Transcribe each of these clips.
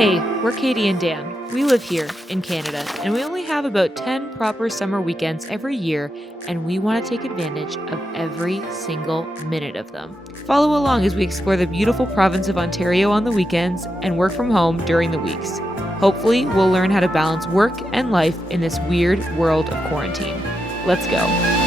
Hey, we're Katie and Dan. We live here in Canada, and we only have about 10 proper summer weekends every year, and we want to take advantage of every single minute of them. Follow along as we explore the beautiful province of Ontario on the weekends and work from home during the weeks. Hopefully, we'll learn how to balance work and life in this weird world of quarantine. Let's go.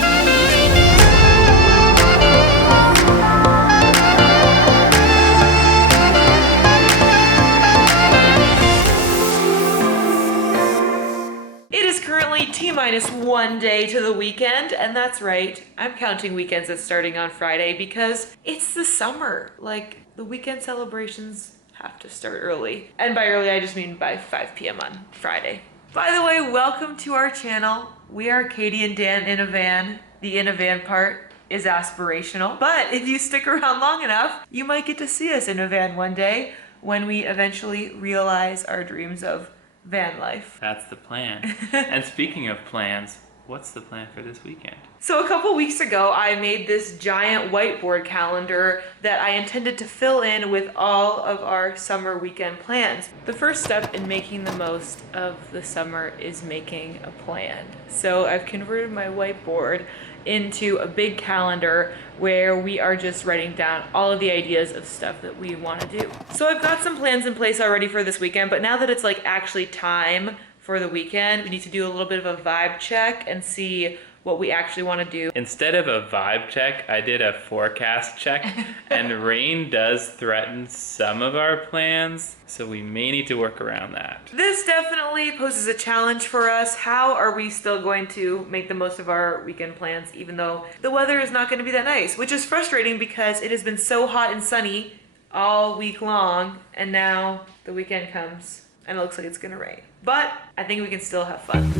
T-minus 1 day to the weekend, and that's right, I'm counting weekends as starting on Friday because it's the summer. Like, the weekend celebrations have to start early. And by early, I just mean by 5 p.m. on Friday. By the way, welcome to our channel. We are Katie and Dan in a van. The in a van part is aspirational, but if you stick around long enough, you might get to see us in a van one day when we eventually realize our dreams of van life. That's the plan. And speaking of plans, what's the plan for this weekend? So a couple weeks ago, I made this giant whiteboard calendar that I intended to fill in with all of our summer weekend plans. The first step in making the most of the summer is making a plan. So I've converted my whiteboard into a big calendar where we are just writing down all of the ideas of stuff that we want to do. So I've got some plans in place already for this weekend, but now that it's like actually time for the weekend, we need to do a little bit of a vibe check and see what we actually want to do. Instead of a vibe check, I did a forecast check, and rain does threaten some of our plans, so we may need to work around that. This definitely poses a challenge for us. How are we still going to make the most of our weekend plans even though the weather is not going to be that nice, which is frustrating because it has been so hot and sunny all week long, and now the weekend comes and it looks like it's going to rain. But I think we can still have fun.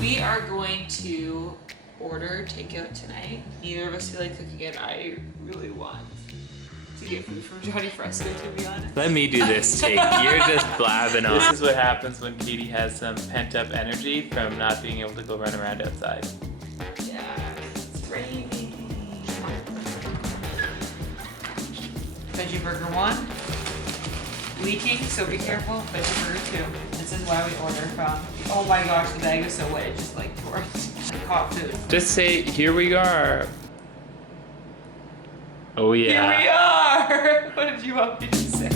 We are going to order takeout tonight. Neither of us feel like cooking it. I really want to get food from Johnny Fresco, to be honest. Let me do this take. You're just blabbing on. This is what happens when Katie has some pent up energy from not being able to go run around outside. Yeah, it's raining. Veggie burger 1. Leaking, so be careful. Veggie burger 2. This is why we order from. Oh my gosh, the bag is so wet, it just like tore hot food. Just say, here we are. Oh yeah. Here we are! What did you want me to say?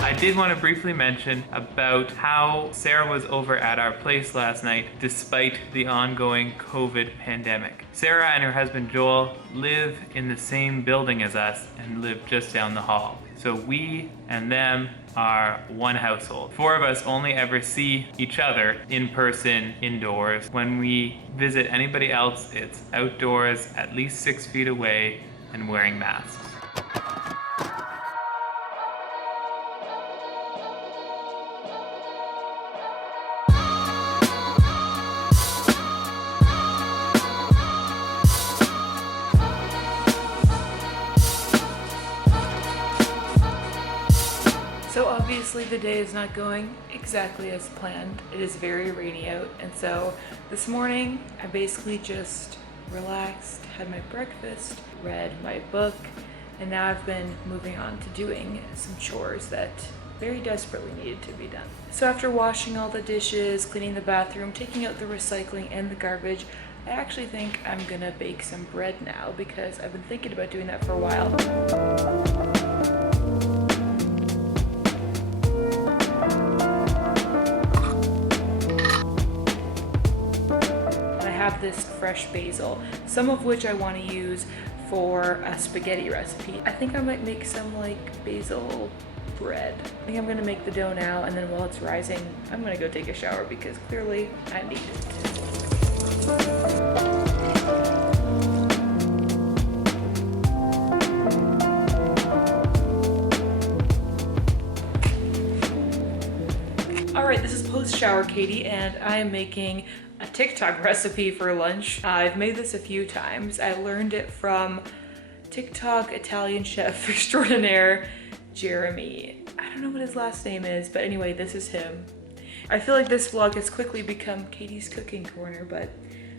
I did want to briefly mention about how Sarah was over at our place last night despite the ongoing COVID pandemic. Sarah and her husband Joel live in the same building as us and live just down the hall. So we and them are one household. 4 of us only ever see each other in person indoors. When we visit anybody else, it's outdoors, at least 6 feet away, and wearing masks. So obviously the day is not going exactly as planned. It is very rainy out, and so this morning I basically just relaxed, had my breakfast, read my book, and now I've been moving on to doing some chores that very desperately needed to be done. So after washing all the dishes, cleaning the bathroom, taking out the recycling and the garbage, I actually think I'm gonna bake some bread now because I've been thinking about doing that for a while. Have this fresh basil, some of which I want to use for a spaghetti recipe. I think I might make some like basil bread. I think I'm gonna make the dough now, and then while it's rising, I'm gonna go take a shower because clearly I need it. All right, this is post-shower Katie, and I am making a TikTok recipe for lunch. I've made this a few times. I learned it from TikTok Italian chef extraordinaire, Jeremy. I don't know what his last name is, but anyway, this is him. I feel like this vlog has quickly become Katie's cooking corner, but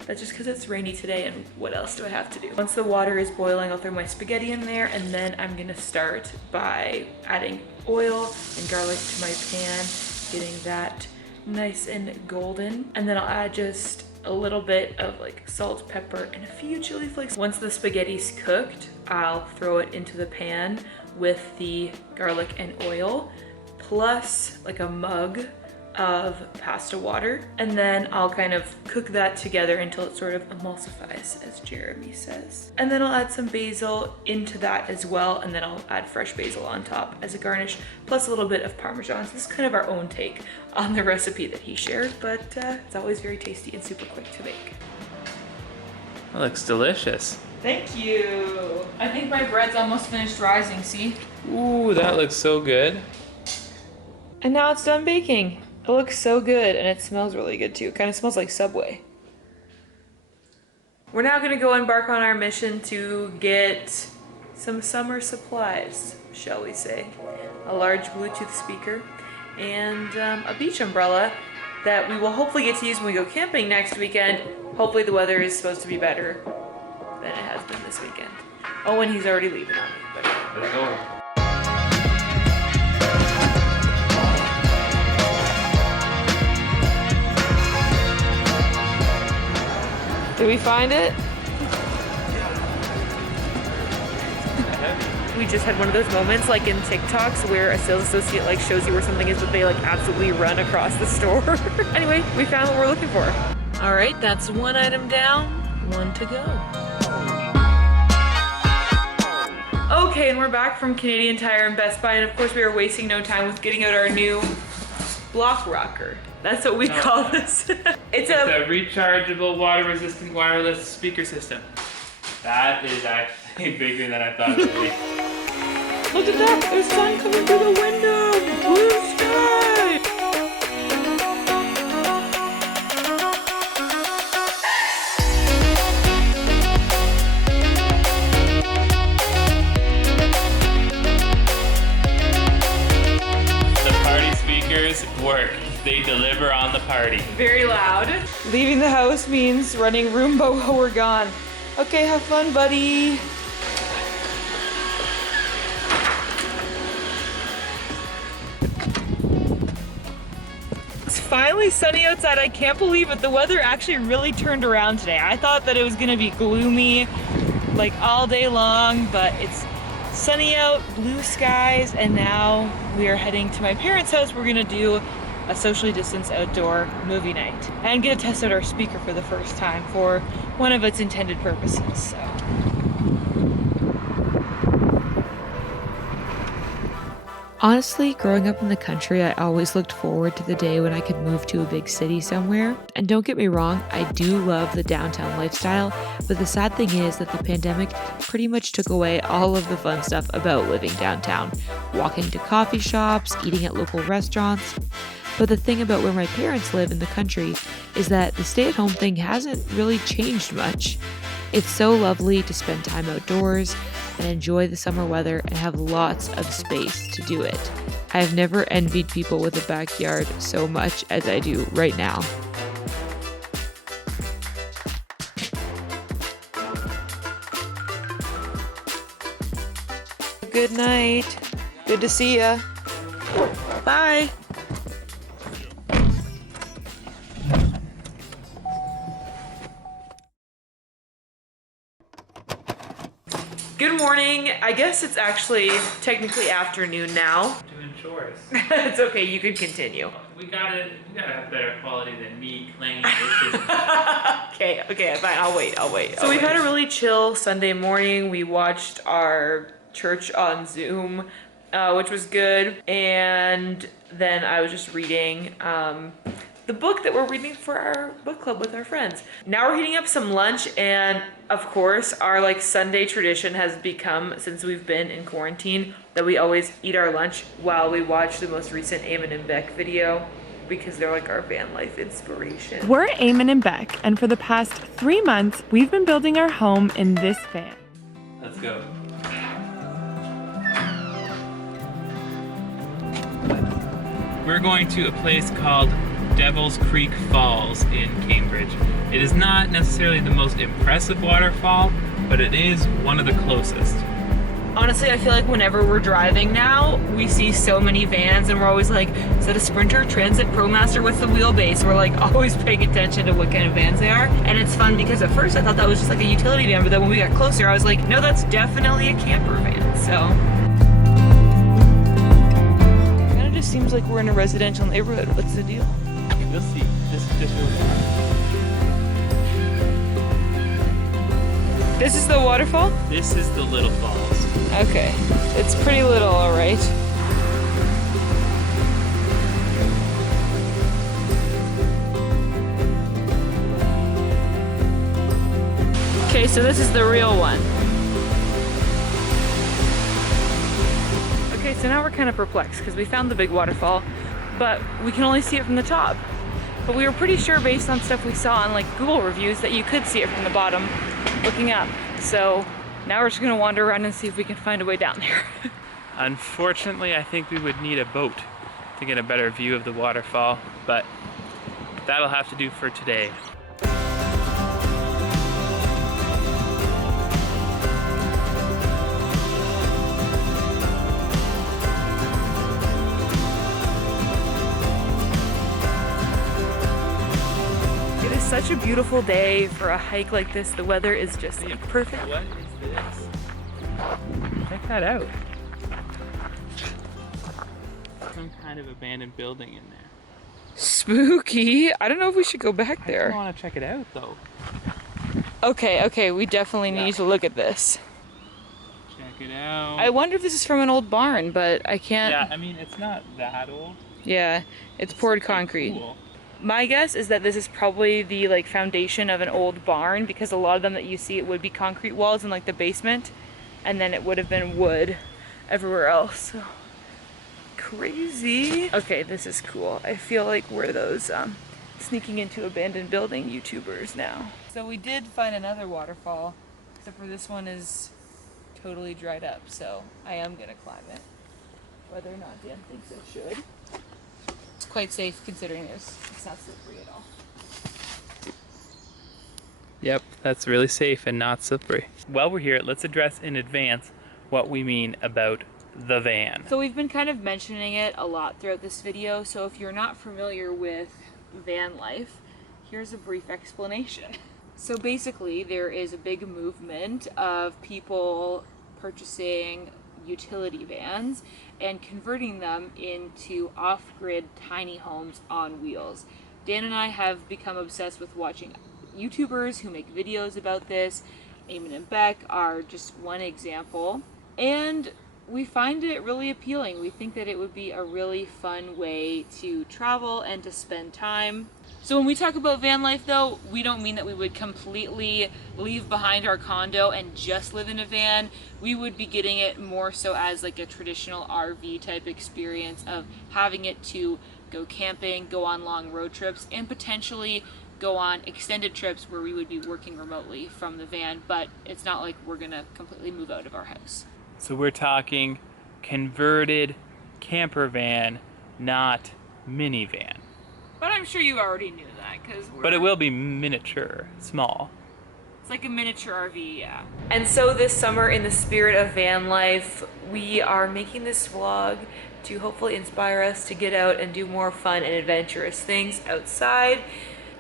that's just because it's rainy today and what else do I have to do? Once the water is boiling, I'll throw my spaghetti in there, and then I'm gonna start by adding oil and garlic to my pan, getting that nice and golden. And then I'll add just a little bit of like salt, pepper, and a few chili flakes. Once the spaghetti's cooked, I'll throw it into the pan with the garlic and oil, plus like a mug of pasta water. And then I'll kind of cook that together until it sort of emulsifies, as Jeremy says. And then I'll add some basil into that as well, and then I'll add fresh basil on top as a garnish, plus a little bit of Parmesan. So this is kind of our own take on the recipe that he shared, but it's always very tasty and super quick to make. That looks delicious. Thank you. I think my bread's almost finished rising, see? Ooh, that looks so good. And now it's done baking. It looks so good, and it smells really good too. It kind of smells like Subway. We're now gonna go embark on our mission to get some summer supplies, shall we say. A large Bluetooth speaker and a beach umbrella that we will hopefully get to use when we go camping next weekend. Hopefully the weather is supposed to be better than it has been this weekend. Oh, and he's already leaving on me, but Let's go. did we find it? We just had one of those moments like in TikToks where a sales associate like shows you where something is, but they like absolutely run across the store. Anyway, we found what we're looking for. All right, that's one item down, one to go. Okay, and we're back from Canadian Tire and Best Buy, and of course we are wasting no time with getting out our new block rocker. That's what we call this. It's a rechargeable, water-resistant wireless speaker system. That is actually bigger than I thought it would be. Look at that! There's sun coming through the window! Blue sky! The party speakers work. They deliver on the party. Very loud. Leaving the house means running Roomba while we're gone. Okay, have fun, buddy. It's finally sunny outside. I can't believe it. The weather actually really turned around today. I thought that it was gonna be gloomy like all day long, but it's sunny out, blue skies, and now we are heading to my parents' house. We're gonna do a socially distanced outdoor movie night and get to test out our speaker for the first time for one of its intended purposes. So. Honestly, growing up in the country, I always looked forward to the day when I could move to a big city somewhere. And don't get me wrong, I do love the downtown lifestyle, but the sad thing is that the pandemic pretty much took away all of the fun stuff about living downtown. Walking to coffee shops, eating at local restaurants. But the thing about where my parents live in the country is that the stay-at-home thing hasn't really changed much. It's so lovely to spend time outdoors and enjoy the summer weather and have lots of space to do it. I have never envied people with a backyard so much as I do right now. Good night. Good to see ya. Bye. Good morning. I guess it's actually technically afternoon now. Doing chores. It's okay, you can continue. We gotta have better quality than me cleaning dishes. Okay, fine, I'll wait. So we've had a really chill Sunday morning. We watched our church on Zoom, which was good. And then I was just reading the book that we're reading for our book club with our friends. Now we're heating up some lunch, and of course our like Sunday tradition has become, since we've been in quarantine, that we always eat our lunch while we watch the most recent Eamon and Beck video. because they're like our van life inspiration. We're Eamon and Beck, and for the past 3 months, we've been building our home in this van. Let's go. We're going to a place called Devil's Creek Falls in Cambridge. It is not necessarily the most impressive waterfall, but it is one of the closest. Honestly, I feel like whenever we're driving now, we see so many vans and we're always like, is that a Sprinter, Transit, ProMaster, what's the wheelbase? We're like always paying attention to what kind of vans they are. And it's fun because at first I thought that was just like a utility van, but then when we got closer, I was like, no, that's definitely a camper van, so. Kind of just seems like we're in a residential neighborhood. What's the deal? You'll see. This is just really fun. This is the waterfall? This is the Little Falls. Okay, it's pretty little, all right. Okay, so this is the real one. Okay, so now we're kind of perplexed because we found the big waterfall, but we can only see it from the top. But we were pretty sure based on stuff we saw on like Google reviews that you could see it from the bottom looking up. So now we're just gonna wander around and see if we can find a way down there. Unfortunately, I think we would need a boat to get a better view of the waterfall, but that'll have to do for today. It is such a beautiful day for a hike like this. The weather is just like perfect. What is this? Check that out. Some kind of abandoned building in there. Spooky. I don't know if we should go back I there. want to check it out though. Okay, we definitely need to look at this. Check it out. I wonder if this is from an old barn, but I can't. Yeah, I mean, it's not that old. Yeah, it's poured concrete. Cool. My guess is that this is probably the like foundation of an old barn, because a lot of them that you see, it would be concrete walls in like the basement, and then it would have been wood everywhere else. So crazy. Okay, this is cool. I feel like we're those sneaking into abandoned building YouTubers now. So we did find another waterfall, except for this one is totally dried up, so I am gonna climb it, whether or not Dan thinks I should. It's quite safe considering it's not slippery at all. Yep, that's really safe and not slippery. While we're here, let's address in advance what we mean about the van. So we've been kind of mentioning it a lot throughout this video, so if you're not familiar with van life, here's a brief explanation. So basically, there is a big movement of people purchasing utility vans and converting them into off-grid tiny homes on wheels. Dan and I have become obsessed with watching YouTubers who make videos about this. Eamon and Beck are just one example, and we find it really appealing. We think that it would be a really fun way to travel and to spend time. So when we talk about van life though, we don't mean that we would completely leave behind our condo and just live in a van. We would be getting it more so as like a traditional RV type experience of having it to go camping, go on long road trips, and potentially go on extended trips where we would be working remotely from the van, but it's not like we're gonna completely move out of our house. So we're talking converted camper van, not minivan. But I'm sure you already knew that, because But it will be miniature, small. it's like a miniature RV, yeah. And so this summer, in the spirit of van life, we are making this vlog to hopefully inspire us to get out and do more fun and adventurous things outside,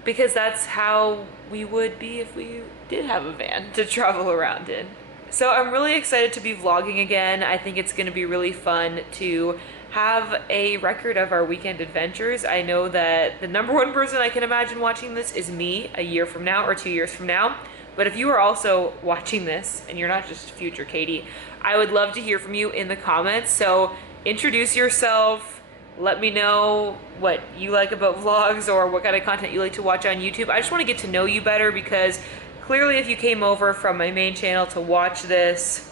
because that's how we would be if we did have a van to travel around in. So I'm really excited to be vlogging again. I think it's gonna be really fun to have a record of our weekend adventures. I know that the number one person I can imagine watching this is me a year from now or 2 years from now. But if you are also watching this and you're not just future Katie, I would love to hear from you in the comments. So introduce yourself, let me know what you like about vlogs or what kind of content you like to watch on YouTube. I just want to get to know you better, because clearly if you came over from my main channel to watch this,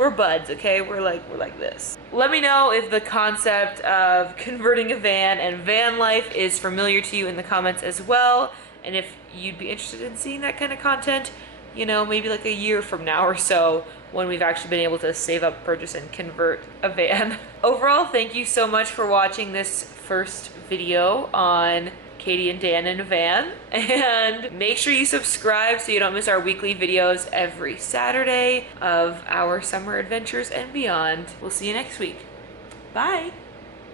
we're buds, okay? We're like this. Let me know if the concept of converting a van and van life is familiar to you in the comments as well, and if you'd be interested in seeing that kind of content, you know, maybe like a year from now or so, when we've actually been able to save up, purchase, and convert a van. Overall, thank you so much for watching this first video on Katie and Dan in a van, and make sure you subscribe so you don't miss our weekly videos every Saturday of our summer adventures and beyond. We'll see you next week. Bye.